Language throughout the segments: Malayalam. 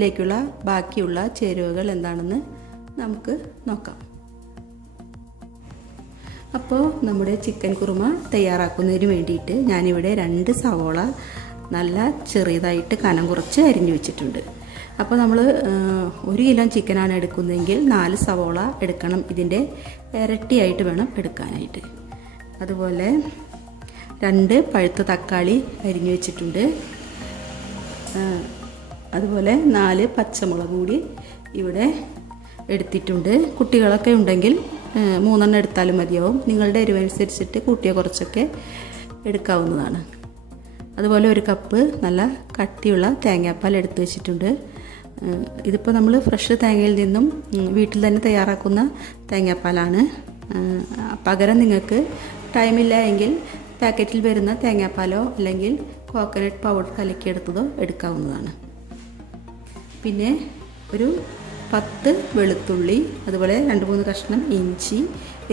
ഇതിലേക്കുള്ള ബാക്കിയുള്ള ചേരുവകൾ എന്താണെന്ന് നമുക്ക് നോക്കാം. അപ്പോൾ നമ്മുടെ ചിക്കൻ കുറുമ തയ്യാറാക്കുന്നതിന് വേണ്ടിയിട്ട് ഞാനിവിടെ 2 സവോള നല്ല ചെറിയതായിട്ട് കനം കുറച്ച് അരിഞ്ഞു വെച്ചിട്ടുണ്ട്. അപ്പോൾ നമ്മൾ 1 കിലോ ചിക്കനാണ് എടുക്കുന്നതെങ്കിൽ 4 സവോള എടുക്കണം. ഇതിൻ്റെ ഇരട്ടിയായിട്ട് വേണം എടുക്കാനായിട്ട്. അതുപോലെ 2 പഴുത്ത തക്കാളി അരിഞ്ഞു വെച്ചിട്ടുണ്ട്. അതുപോലെ 4 പച്ചമുളക് കൂടി ഇവിടെ എടുത്തിട്ടുണ്ട്. കുട്ടികളൊക്കെ ഉണ്ടെങ്കിൽ 3 എണ്ണം എടുത്താലും മതിയാവും. നിങ്ങളുടെ എരിവനുസരിച്ചിട്ട് കൂട്ടിയ കുറച്ചൊക്കെ എടുക്കാവുന്നതാണ്. അതുപോലെ 1 കപ്പ് നല്ല കട്ടിയുള്ള തേങ്ങാപ്പാൽ എടുത്തു വെച്ചിട്ടുണ്ട്. ഇതിപ്പോൾ നമ്മൾ ഫ്രഷ് തേങ്ങയിൽ നിന്നും വീട്ടിൽ തന്നെ തയ്യാറാക്കുന്ന തേങ്ങാപ്പാലാണ്. പകരം നിങ്ങൾക്ക് ടൈമില്ല എങ്കിൽ പാക്കറ്റിൽ വരുന്ന തേങ്ങാപ്പാലോ അല്ലെങ്കിൽ കോക്കനട്ട് പൗഡർ കലക്കിയെടുത്തതോ എടുക്കാവുന്നതാണ്. പിന്നെ ഒരു 10 വെളുത്തുള്ളി, അതുപോലെ 2-3 കഷ്ണം ഇഞ്ചി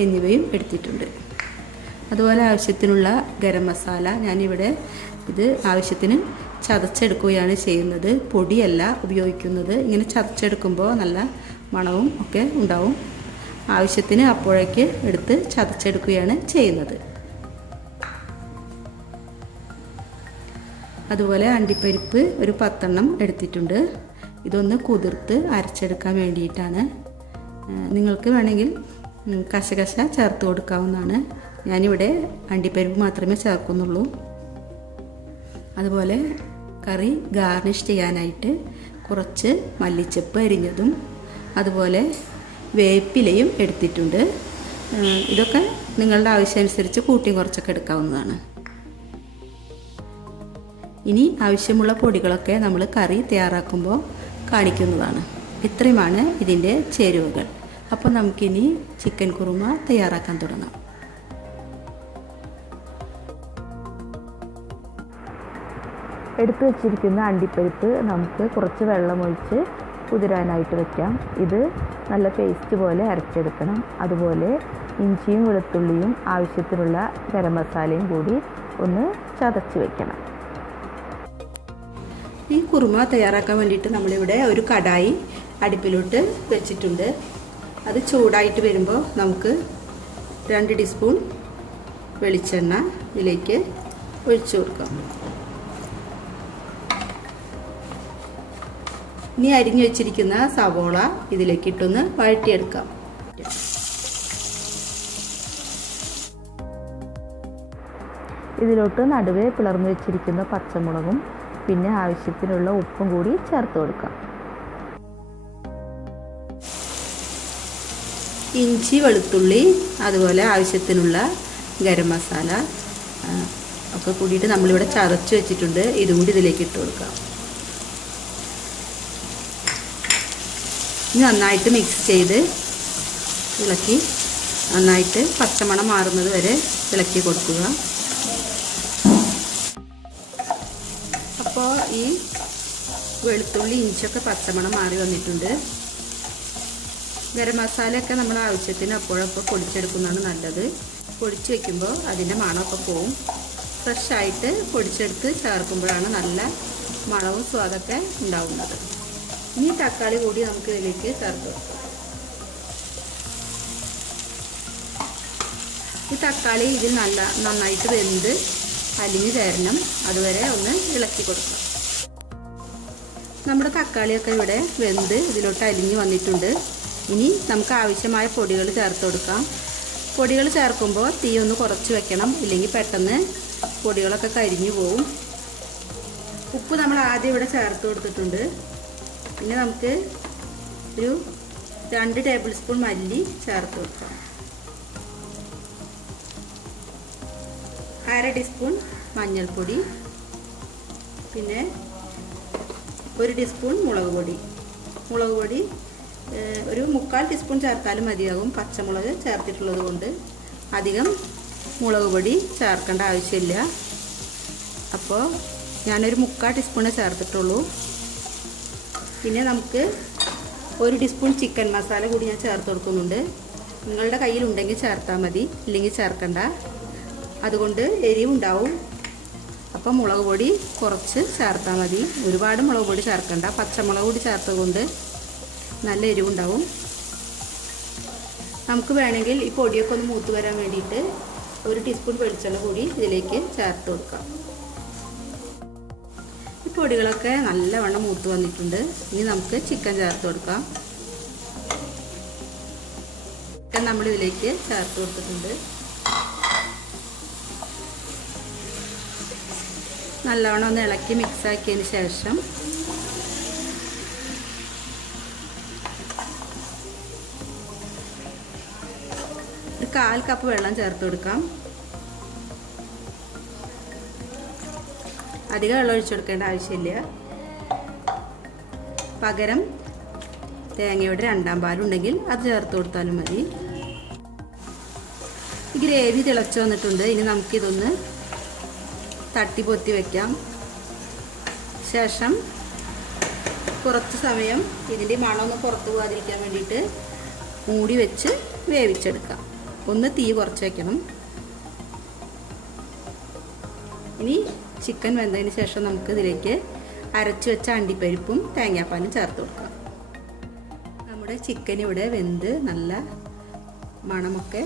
എന്നിവയും എടുത്തിട്ടുണ്ട്. അതുപോലെ ആവശ്യത്തിനുള്ള ഗരം മസാല ഞാനിവിടെ ഇത് ആവശ്യത്തിന് ചതച്ചെടുക്കുകയാണ് ചെയ്യുന്നത്. പൊടിയല്ല ഉപയോഗിക്കുന്നത്. ഇങ്ങനെ ചതച്ചെടുക്കുമ്പോൾ നല്ല മണവും ഒക്കെ ഉണ്ടാവും. ആവശ്യത്തിന് അപ്പോഴേക്ക് എടുത്ത് ചതച്ചെടുക്കുകയാണ് ചെയ്യുന്നത്. അതുപോലെ അണ്ടിപ്പരിപ്പ് ഒരു 10 എണ്ണം എടുത്തിട്ടുണ്ട്. ഇതൊന്ന് കുതിർത്ത് അരച്ചെടുക്കാൻ വേണ്ടിയിട്ടാണ്. നിങ്ങൾക്ക് വേണമെങ്കിൽ കശകശ ചേർത്ത് കൊടുക്കാവുന്നതാണ്. ഞാനിവിടെ അണ്ടിപ്പരിപ്പ് മാത്രമേ ചേർക്കുന്നുള്ളൂ. അതുപോലെ കറി ഗാർണിഷ് ചെയ്യാനായിട്ട് കുറച്ച് മല്ലിച്ചപ്പ് അരിഞ്ഞതും അതുപോലെ വേപ്പിലയും എടുത്തിട്ടുണ്ട്. ഇതൊക്കെ നിങ്ങളുടെ ആവശ്യമനുസരിച്ച് കൂട്ടിയും കുറച്ചൊക്കെ എടുക്കാവുന്നതാണ്. ഇനി ആവശ്യമുള്ള പൊടികളൊക്കെ നമ്മൾ കറി തയ്യാറാക്കുമ്പോൾ കാണിക്കുന്നതാണ്. ഇത്രയുമാണ് ഇതിൻ്റെ ചേരുവകൾ. അപ്പോൾ നമുക്കിനി ചിക്കൻ കുറുമ തയ്യാറാക്കാൻ തുടങ്ങാം. എടുത്തു വച്ചിരിക്കുന്ന അണ്ടിപ്പരിപ്പ് നമുക്ക് കുറച്ച് വെള്ളമൊഴിച്ച് കുതിരാനായിട്ട് വയ്ക്കാം. ഇത് നല്ല പേസ്റ്റ് പോലെ അരച്ചെടുക്കണം. അതുപോലെ ഇഞ്ചിയും വെളുത്തുള്ളിയും ആവശ്യത്തിനുള്ള ഗരം മസാലയും കൂടി ഒന്ന് ചതച്ച് വയ്ക്കണം. ഈ കുറുമ തയ്യാറാക്കാൻ വേണ്ടിയിട്ട് നമ്മളിവിടെ ഒരു കടായി അടുപ്പിലോട്ട് വെച്ചിട്ടുണ്ട്. അത് ചൂടായിട്ട് വരുമ്പോൾ നമുക്ക് 2 ടീസ്പൂൺ വെളിച്ചെണ്ണ ഇതിലേക്ക് ഒഴിച്ചു കൊടുക്കാം. ഇനി അരിഞ്ഞു വെച്ചിരിക്കുന്ന സവോള ഇതിലേക്ക് ഇട്ടൊന്ന് വഴറ്റിയെടുക്കാം. ഇതിലോട്ട് നടുവേ പിളർന്നു വെച്ചിരിക്കുന്ന പച്ചമുളകും പിന്നെ ആവശ്യത്തിനുള്ള ഉപ്പും കൂടി ചേർത്ത് കൊടുക്കാം. ഇഞ്ചി, വെളുത്തുള്ളി, അതുപോലെ ആവശ്യത്തിനുള്ള ഗരം മസാല ഒക്കെ കൂടിയിട്ട് നമ്മളിവിടെ ചതച്ച് വെച്ചിട്ടുണ്ട്. ഇതും കൂടി ഇതിലേക്ക് ഇട്ട് കൊടുക്കാം. ഇനി നന്നായിട്ട് മിക്സ് ചെയ്ത് ഇളക്കി നന്നായിട്ട് പച്ചമണം മാറുന്നത് വരെ ഇളക്കി കൊടുക്കുക. അപ്പോൾ ഈ വെളുത്തുള്ളി ഇഞ്ചിയൊക്കെ പച്ചമണം മാറി വന്നിട്ടുണ്ട്. ഗരം മസാലയൊക്കെ നമ്മൾ ആവശ്യത്തിന് അപ്പോഴപ്പോൾ പൊടിച്ചെടുക്കുന്നതാണ് നല്ലത്. പൊടിച്ച് വയ്ക്കുമ്പോൾ അതിൻ്റെ മണമൊക്കെ പോവും. ഫ്രഷായിട്ട് പൊടിച്ചെടുത്ത് ചേർക്കുമ്പോഴാണ് നല്ല മണവും സ്വാദൊക്കെ ഉണ്ടാവുന്നത്. ഇനി തക്കാളി കൂടി നമുക്ക് ഇതിലേക്ക് ചേർത്ത് വെക്കാം. ഈ തക്കാളി ഇതിൽ നന്നായിട്ട് വെന്ത് അലിഞ്ഞ് ചേരണം. അതുവരെ ഒന്ന് ഇളക്കി കൊടുക്കാം. നമ്മുടെ തക്കാളിയൊക്കെ ഇവിടെ വെന്ത് ഇതിലോട്ട് അലിഞ്ഞ് വന്നിട്ടുണ്ട്. ഇനി നമുക്ക് ആവശ്യമായ പൊടികൾ ചേർത്ത് കൊടുക്കാം. പൊടികൾ ചേർക്കുമ്പോൾ തീ ഒന്ന് കുറച്ച് വെക്കണം, ഇല്ലെങ്കിൽ പെട്ടെന്ന് പൊടികളൊക്കെ കരിഞ്ഞു പോവും. ഉപ്പ് നമ്മൾ ആദ്യം ഇവിടെ ചേർത്ത് കൊടുത്തിട്ടുണ്ട്. പിന്നെ നമുക്ക് ഒരു 2 ടേബിൾ സ്പൂൺ മല്ലി ചേർത്ത് കൊടുക്കാം. 1/2 ടീസ്പൂൺ മഞ്ഞൾപ്പൊടി, പിന്നെ 1 ടീസ്പൂൺ മുളക് പൊടി ഒരു 3/4 ടീസ്പൂൺ ചേർത്താലും മതിയാകും. പച്ചമുളക് ചേർത്തിട്ടുള്ളത് കൊണ്ട് അധികം മുളക് പൊടി ചേർക്കേണ്ട ആവശ്യമില്ല. അപ്പോൾ ഞാനൊരു 3/4 ടീസ്പൂണേ ചേർത്തിട്ടുള്ളൂ. പിന്നെ നമുക്ക് 1 ടീസ്പൂൺ ചിക്കൻ മസാല കൂടി ഞാൻ ചേർത്ത് കൊടുക്കുന്നുണ്ട്. നിങ്ങളുടെ കയ്യിലുണ്ടെങ്കിൽ ചേർത്താൽ മതി, ഇല്ലെങ്കിൽ ചേർക്കണ്ട. അതുകൊണ്ട് എരിവുണ്ടാവും. അപ്പോൾ മുളക് പൊടി കുറച്ച് ചേർത്താൽ മതി, ഒരുപാട് മുളക് പൊടി ചേർക്കണ്ട. പച്ചമുളക് കൂടി ചേർത്തത് കൊണ്ട് നല്ല എരിവുണ്ടാവും. നമുക്ക് വേണമെങ്കിൽ ഈ പൊടിയൊക്കെ ഒന്ന് മൂത്ത് വരാൻ വേണ്ടിയിട്ട് 1 ടീസ്പൂൺ വെളിച്ചെണ്ണ കൂടി ഇതിലേക്ക് ചേർത്ത് കൊടുക്കാം. ഈ പൊടികളൊക്കെ നല്ലവണ്ണം മൂത്ത് വന്നിട്ടുണ്ട്. ഇനി നമുക്ക് ചിക്കൻ ചേർത്ത് കൊടുക്കാം. ചിക്കൻ നമ്മളിതിലേക്ക് ചേർത്ത് കൊടുത്തിട്ടുണ്ട്. നല്ലവണ്ണം ഒന്ന് ഇളക്കി മിക്സാക്കിയതിന് ശേഷം ഒരു 1/4 കപ്പ് വെള്ളം ചേർത്ത് കൊടുക്കാം. അധികം വെള്ളം ഒഴിച്ചു കൊടുക്കേണ്ട ആവശ്യമില്ല. പകരം തേങ്ങയുടെ 2ാം പാലുണ്ടെങ്കിൽ അത് ചേർത്ത് കൊടുത്താലും മതി. ഈ ഗ്രേവി തിളച്ച് വന്നിട്ടുണ്ട്. ഇനി നമുക്കിതൊന്ന് തട്ടി പൊത്തി വയ്ക്കാം. ശേഷം കുറച്ച് സമയം ഇതിൻ്റെ മണമൊന്ന് പുറത്ത് പോകാതിരിക്കാൻ വേണ്ടിയിട്ട് മൂടി വെച്ച് വേവിച്ചെടുക്കാം. ഒന്ന് തീ കുറച്ച് വയ്ക്കണം. ഇനി ചിക്കൻ വെന്തതിന് ശേഷം നമുക്ക് ഇതിലേക്ക് അരച്ച് വെച്ച അണ്ടിപ്പരിപ്പും തേങ്ങാപ്പാലും ചേർത്ത് കൊടുക്കാം. നമ്മുടെ ചിക്കൻ ഇവിടെ വെന്ത് നല്ല മണമൊക്കെ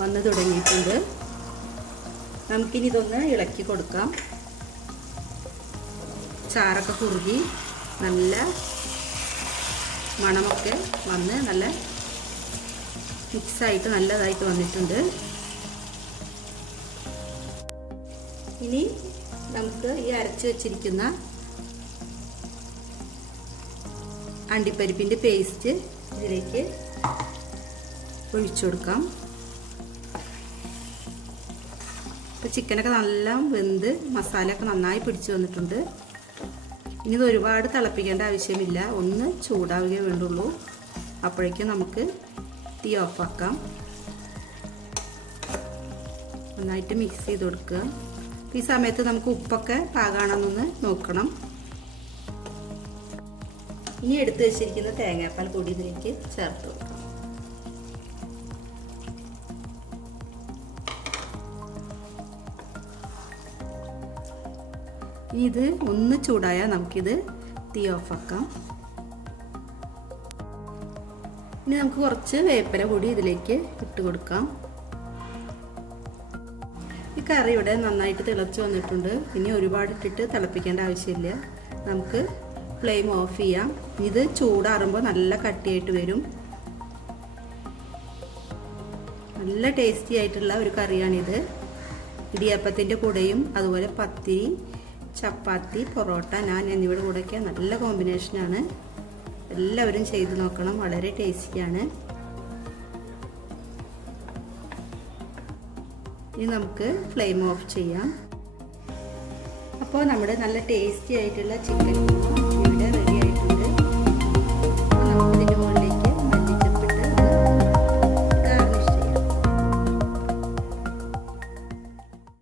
വന്ന് തുടങ്ങിയിട്ടുണ്ട്. നമുക്കിനി ഇതൊന്ന് ഇളക്കി കൊടുക്കാം. ചാറൊക്കെ കുറുകി നല്ല മണമൊക്കെ വന്ന് നല്ല മിക്സായിട്ട് നല്ലതായിട്ട് വന്നിട്ടുണ്ട്. ഇനി നമുക്ക് ഈ അരച്ച് വെച്ചിരിക്കുന്ന അണ്ടിപ്പരിപ്പിൻ്റെ പേസ്റ്റ് ഇതിലേക്ക് ഒഴിച്ചു കൊടുക്കാം. ഇപ്പോൾ ചിക്കനൊക്കെ നല്ല വെന്ത് മസാലയൊക്കെ നന്നായി പിടിച്ചു വന്നിട്ടുണ്ട്. ഇനി ഇത് ഒരുപാട് തിളപ്പിക്കേണ്ട ആവശ്യമില്ല, ഒന്ന് ചൂടാവുകയേ വേണ്ടുള്ളൂ. അപ്പോഴേക്കും നമുക്ക് തീ ഓഫാക്കാം. നന്നായിട്ട് മിക്സ് ചെയ്ത് കൊടുക്കുക. ഈ സമയത്ത് നമുക്ക് ഉപ്പൊക്കെ പാകാണെന്നൊന്ന് നോക്കണം. ഇനി എടുത്തു വെച്ചിരിക്കുന്ന തേങ്ങാപ്പാൽ കൂടി ഇതിലേക്ക് ചേർത്ത് കൊടുക്കാം. ഇനി ഇത് ഒന്ന് ചൂടായാൽ നമുക്കിത് തീ ഓഫാക്കാം. ഇനി നമുക്ക് കുറച്ച് വേപ്പില കൂടി ഇതിലേക്ക് ഇട്ട് കൊടുക്കാം. ഈ കറി ഇവിടെ നന്നായിട്ട് തിളച്ച് വന്നിട്ടുണ്ട്. ഇനി ഒരുപാട് ഇട്ടിട്ട് തിളപ്പിക്കേണ്ട ആവശ്യമില്ല. നമുക്ക് ഫ്ലെയിം ഓഫ് ചെയ്യാം. ഇത് ചൂടാറുമ്പോൾ നല്ല കട്ടിയായിട്ട് വരും. നല്ല ടേസ്റ്റി ആയിട്ടുള്ള ഒരു കറിയാണിത്. ഇടിയപ്പത്തിൻ്റെ കൂടെയും അതുപോലെ പത്തിരി, ചപ്പാത്തി, പൊറോട്ട, നാൻ എന്നിവയുടെ കൂടെയൊക്കെ നല്ല കോമ്പിനേഷനാണ്. എല്ലാവരും ചെയ്ത് നോക്കണം, വളരെ ടേസ്റ്റിയാണ്. ഇനി നമുക്ക് ഫ്ലെയിം ഓഫ് ചെയ്യാം. അപ്പോൾ നമ്മുടെ നല്ല ടേസ്റ്റി ആയിട്ടുള്ള ചിക്കൻ